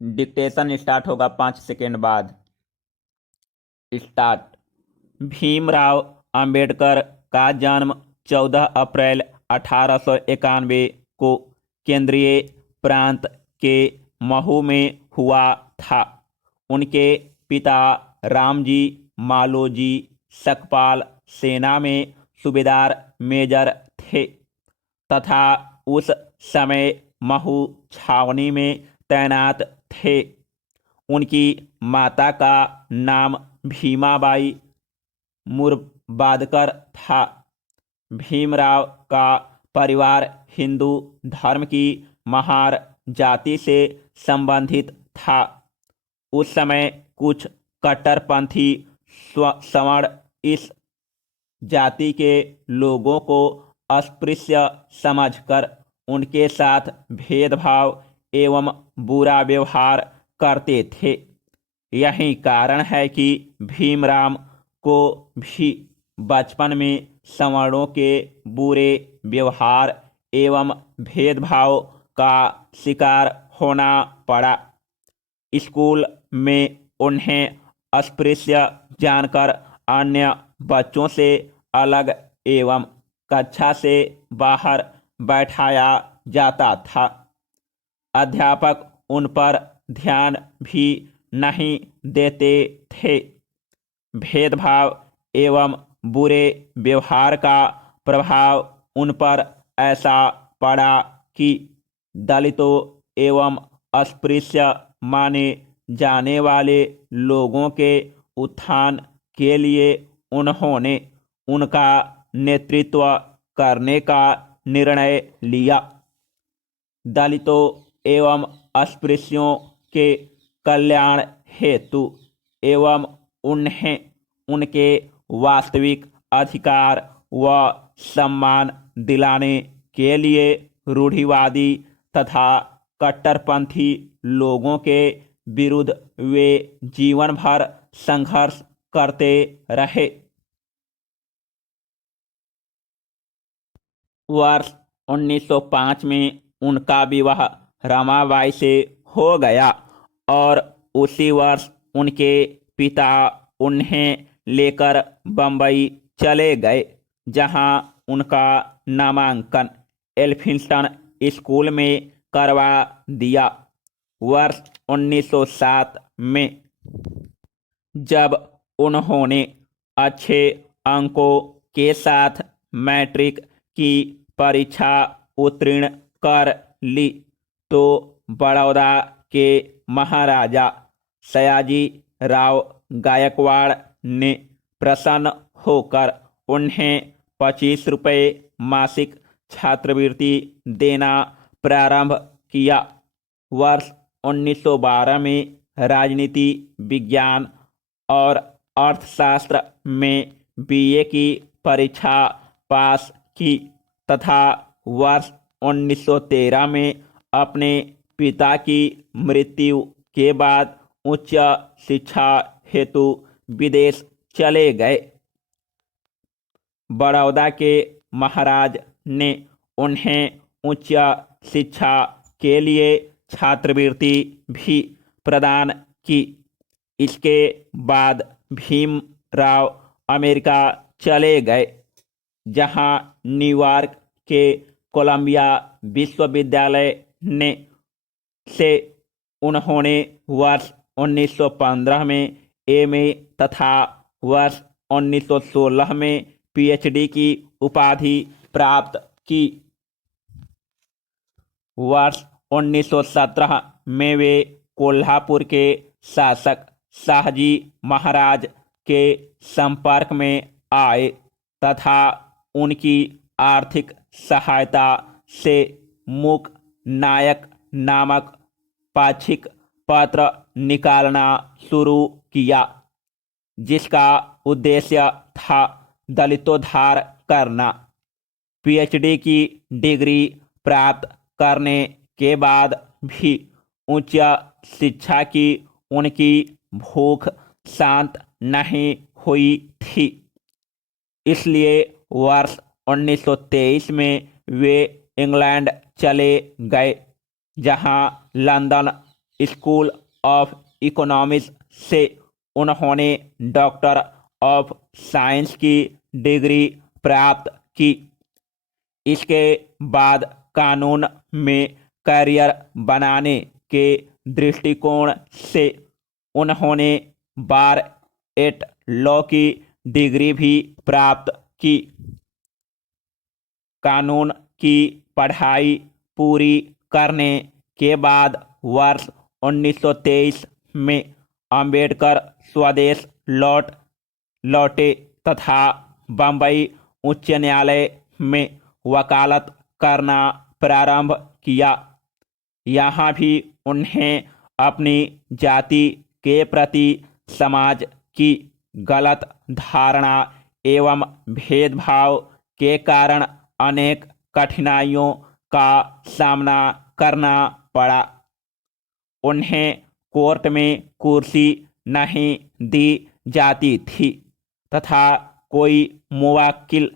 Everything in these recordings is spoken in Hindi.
डिक्टेशन स्टार्ट होगा 5 सेकेंड बाद। स्टार्ट। भीमराव अंबेडकर का जन्म 14 अप्रैल 1891 को केंद्रीय प्रांत के महू में हुआ था। उनके पिता रामजी मालोजी सकपाल सेना में सूबेदार मेजर थे तथा उस समय महू छावनी में तैनात थे। उनकी माता का नाम भीमाबाई मुरबादकर था। भीमराव का परिवार हिंदू धर्म की महार जाति से संबंधित था। उस समय कुछ कट्टरपंथी सवर्ण इस जाति के लोगों को अस्पृश्य समझकर उनके साथ भेदभाव एवं बुरा व्यवहार करते थे। यही कारण है कि भीमराव को भी बचपन में सवर्णों के बुरे व्यवहार एवं भेदभाव का शिकार होना पड़ा। स्कूल में उन्हें अस्पृश्य जानकर अन्य बच्चों से अलग एवं कक्षा से बाहर बैठाया जाता था। अध्यापक उन पर ध्यान भी नहीं देते थे। भेदभाव एवं बुरे व्यवहार का प्रभाव उन पर ऐसा पड़ा कि दलितों एवं अस्पृश्य माने जाने वाले लोगों के उत्थान के लिए उन्होंने उनका नेतृत्व करने का निर्णय लिया। दलितों एवं अस्पृश्यों के कल्याण हेतु एवं उन्हें उनके वास्तविक अधिकार व सम्मान दिलाने के लिए रूढ़िवादी तथा कट्टरपंथी लोगों के विरुद्ध वे जीवन भर संघर्ष करते रहे। वर्ष 1905 में उनका विवाह रमाबाई से हो गया और उसी वर्ष उनके पिता उन्हें लेकर बम्बई चले गए, जहां उनका नामांकन एल्फिंस्टन स्कूल में करवा दिया। वर्ष 1907 में जब उन्होंने अच्छे अंकों के साथ मैट्रिक की परीक्षा उत्तीर्ण कर ली तो बड़ौदा के महाराजा सयाजी राव गायकवाड़ ने प्रसन्न होकर उन्हें 25 रुपये मासिक छात्रवृत्ति देना प्रारंभ किया। वर्ष 1912 में राजनीति विज्ञान और अर्थशास्त्र में बीए की परीक्षा पास की तथा वर्ष 1913 में अपने पिता की मृत्यु के बाद उच्च शिक्षा हेतु विदेश चले गए। बड़ौदा के महाराज ने उन्हें उच्च शिक्षा के लिए छात्रवृत्ति भी प्रदान की। इसके बाद भीमराव अमेरिका चले गए, जहां न्यूयॉर्क के कोलंबिया विश्वविद्यालय से उन्होंने वर्ष 1915 में एमए तथा वर्ष 1916 में पीएचडी की उपाधि प्राप्त की। वर्ष 1917 में वे कोल्हापुर के शासक शाहजी महाराज के संपर्क में आए तथा उनकी आर्थिक सहायता से मूक नायक नामक पाक्षिक पत्र निकालना शुरू किया, जिसका उद्देश्य था दलितोद्धार करना। पीएचडी की डिग्री प्राप्त करने के बाद भी उच्च शिक्षा की उनकी भूख शांत नहीं हुई थी। इसलिए वर्ष 1923 में वे इंग्लैंड चले गए, जहां लंदन स्कूल ऑफ इकोनॉमिक्स से उन्होंने डॉक्टर ऑफ साइंस की डिग्री प्राप्त की। इसके बाद कानून में करियर बनाने के दृष्टिकोण से उन्होंने बार एट लॉ की डिग्री भी प्राप्त की। कानून की पढ़ाई पूरी करने के बाद वर्ष 1923 में अंबेडकर स्वदेश लौटे तथा बम्बई उच्च न्यायालय में वकालत करना प्रारंभ किया। यहाँ भी उन्हें अपनी जाति के प्रति समाज की गलत धारणा एवं भेदभाव के कारण अनेक कठिनाइयों का सामना करना पड़ा। उन्हें कोर्ट में कुर्सी नहीं दी जाती थी तथा कोई मुवक्किल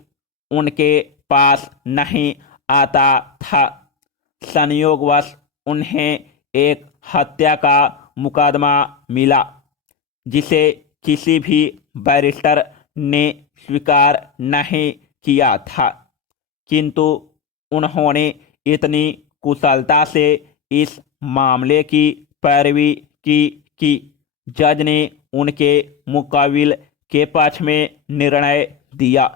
उनके पास नहीं आता था। संयोगवश उन्हें एक हत्या का मुकदमा मिला जिसे किसी भी बैरिस्टर ने स्वीकार नहीं किया था, किंतु उन्होंने इतनी कुशलता से इस मामले की पैरवी की कि जज ने उनके मुकाबिल के पक्ष में निर्णय दिया।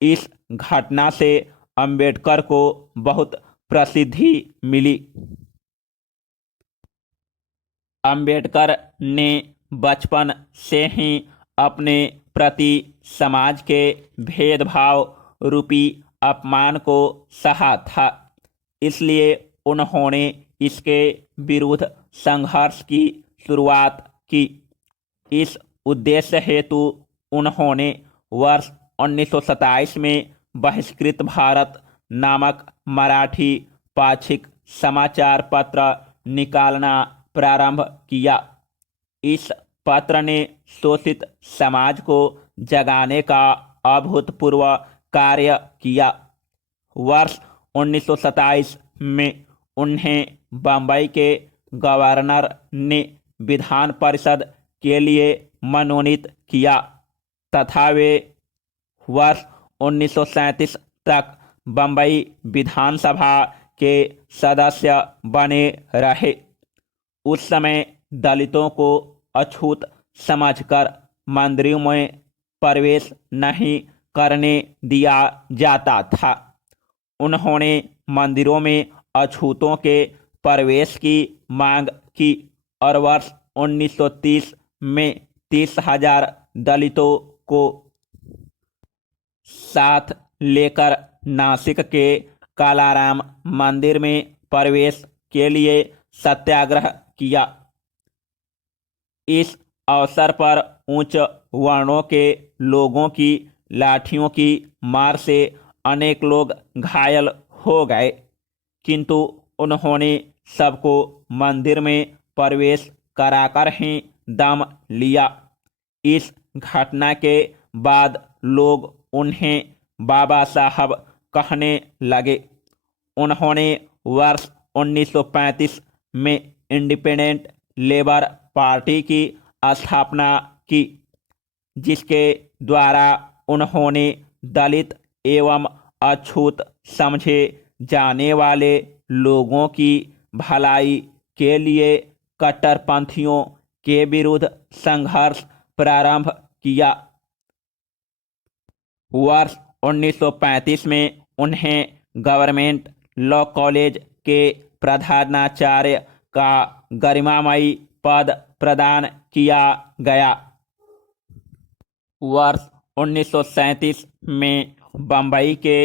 इस घटना से अंबेडकर को बहुत प्रसिद्धि मिली। अंबेडकर ने बचपन से ही अपने प्रति समाज के भेदभाव रूपी अपमान को सहा था, इसलिए उन्होंने इसके विरुद्ध संघर्ष की शुरुआत की। इस उद्देश्य हेतु उन्होंने वर्ष 1927 में बहिष्कृत भारत नामक मराठी पाक्षिक समाचार पत्र निकालना प्रारंभ किया। इस पत्र ने शोषित समाज को जगाने का अभूतपूर्व कार्य किया। वर्ष 1927 में उन्हें बम्बई के गवर्नर ने विधान परिषद के लिए मनोनीत किया तथा वे वर्ष 1937 तक बम्बई विधानसभा के सदस्य बने रहे। उस समय दलितों को अछूत समझकर मंदिरों में प्रवेश नहीं करने दिया जाता था। उन्होंने मंदिरों में अछूतों के प्रवेश की मांग की और वर्ष 1930 में 30,000 दलितों को साथ लेकर नासिक के कालाराम मंदिर में प्रवेश के लिए सत्याग्रह किया। इस अवसर पर उच्च वर्णों के लोगों की लाठियों की मार से अनेक लोग घायल हो गए, किंतु उन्होंने सबको मंदिर में प्रवेश कराकर ही दम लिया। इस घटना के बाद लोग उन्हें बाबा साहब कहने लगे। उन्होंने वर्ष 1935 में इंडिपेंडेंट लेबर पार्टी की स्थापना की, जिसके द्वारा उन्होंने दलित एवं अछूत समझे जाने वाले लोगों की भलाई के लिए कट्टरपंथियों के विरुद्ध संघर्ष प्रारंभ किया। वर्ष 1935 में उन्हें गवर्नमेंट लॉ कॉलेज के प्रधानाचार्य का गरिमामयी पद प्रदान किया गया। वर्ष 1937 में बम्बई के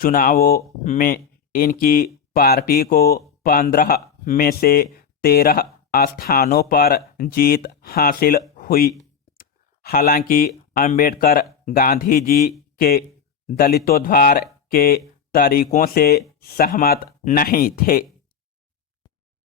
चुनावों में इनकी पार्टी को 15 में से 13 स्थानों पर जीत हासिल हुई। हालांकि अंबेडकर गांधी जी के दलितोद्धार के तरीकों से सहमत नहीं थे,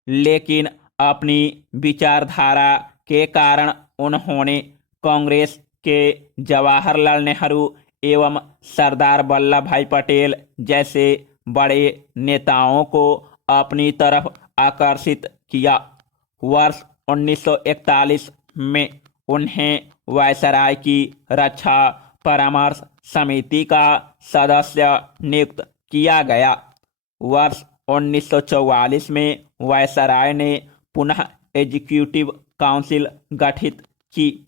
लेकिन अपनी विचारधारा के कारण उन्होंने कांग्रेस के जवाहरलाल नेहरू एवं सरदार वल्लभ भाई पटेल जैसे बड़े नेताओं को अपनी तरफ आकर्षित किया। वर्ष 1941 में उन्हें वायसराय की रक्षा परामर्श समिति का सदस्य नियुक्त किया गया। वर्ष 1944 में वायसराय ने पुनः एग्जीक्यूटिव काउंसिल गठित की।